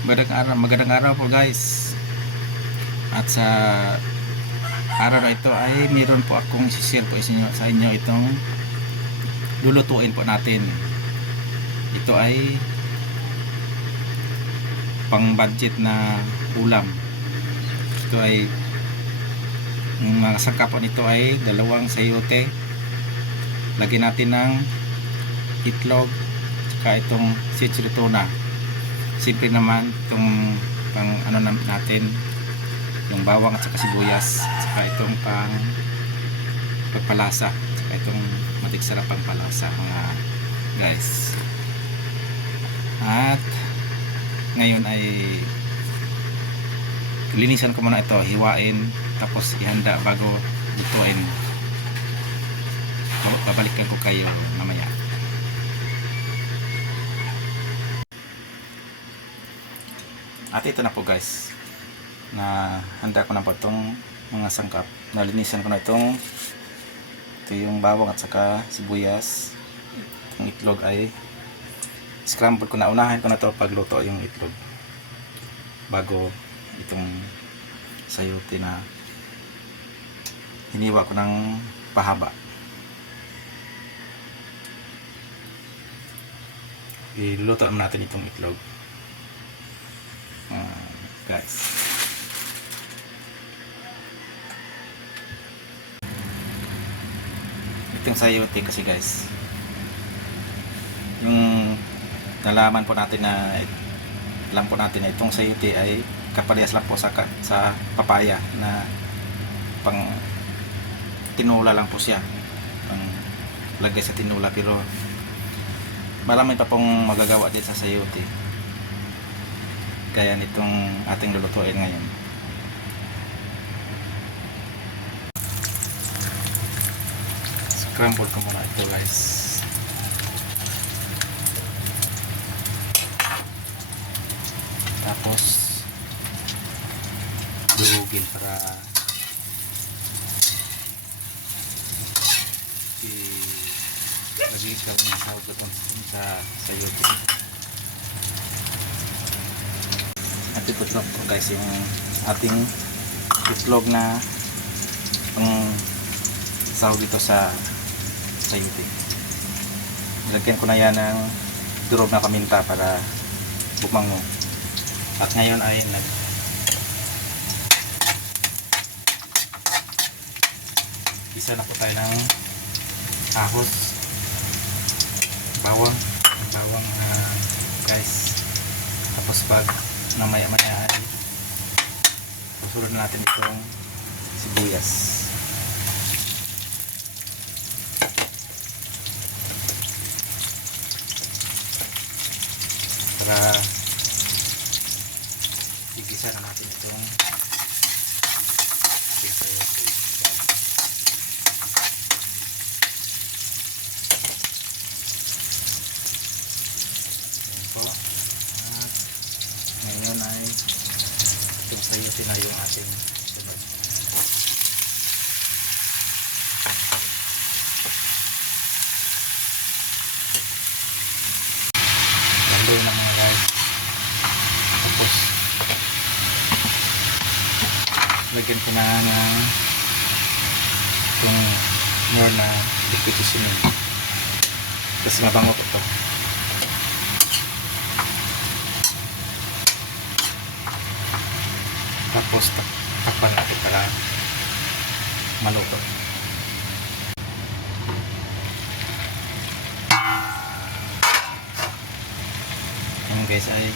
Magandang araw po guys. At sa araw na ito ay meron po akong i-share po sa inyo itong lulutuin po natin. Ito ay pang budget na ulam. Ito ay yung mga sangkap po nito ay dalawang sayote. Lagyan natin ng itlog saka itong sitsiro tuna. Simple naman itong pang natin, yung bawang at saka sibuyas, saka itong pang pagpalasa, saka itong matigsarap pang palasa mga guys. At ngayon ay linisan ko muna ito, hiwain, tapos ihanda bago lutuin. Babalikan ko kayo mamaya. At ito na po guys, na handa ko na po itong mga sangkap. Nalinisan ko na ito yung bawang at saka sibuyas. Itong itlog ay scramble ko na. Unahin ko na ito pagluto yung itlog bago itong sayote na hiniwa ko ng pahaba. Iluto natin itong itlog guys. Itong sayote kasi guys, yung nalaman po natin na itong sayote ay kaparehas lang po sa papaya na pang tinula lang po siya, pang lagay sa tinula, pero marami pa pong magagawa din sa sayote kaya nitong ating lulutuin ngayon. Scramble ko muna ito guys. Tapos durugin para lagi ka ng sahog sa sayote. At ito po guys yung ating itlog na pang sahog dito sa sayote. Nilagyan ko na yan ng durog na paminta para bumango. At ngayon ay isa na po tayo ng ahos, bawang guys. Tapos pag na maya-maya ay susunod natin itong sibuyas. Para igisa na natin itong ating sayote. Ayan po. At ngayon ay itong sayote na yung ating sunod. Lalo na mga guys. Tapos lagyan ko na ng itong more na liquid seasoning kasi mabango po ito. Tapos takpan natin para maluto. Ngayon guys ay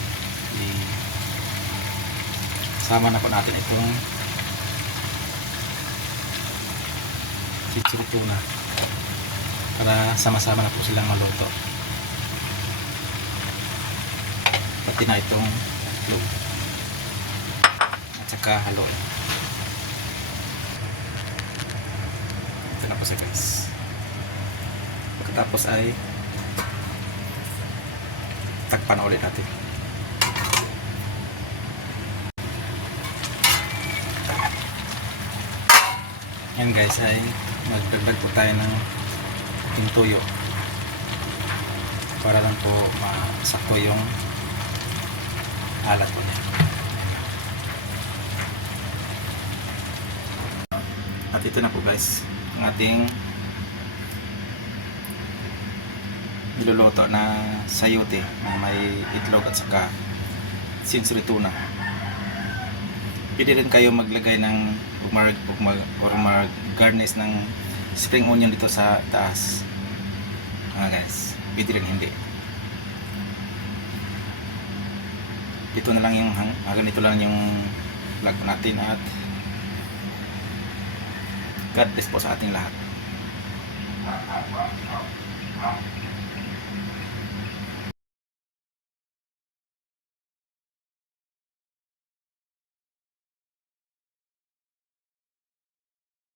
sama na po natin itong sitsiro tuna para sama-sama na po silang maluto. Pati na itong itlog at saka haluin. Ito na po siya guys. Pagkatapos ay takpan ulit natin. Yan guys ay magdagdag po tayo ng tuyo para lang po masakto yung alat po niya. At ito na po guys, ang ating niluluto na sayote na may itlog at saka sensory tuna. Pwede rin kayo maglagay ng mag-garnish ng spring onion dito sa taas. Guys, pwede rin hindi. Ito na lang yung ganito lang yung vlog natin at God bless po sa ating lahat.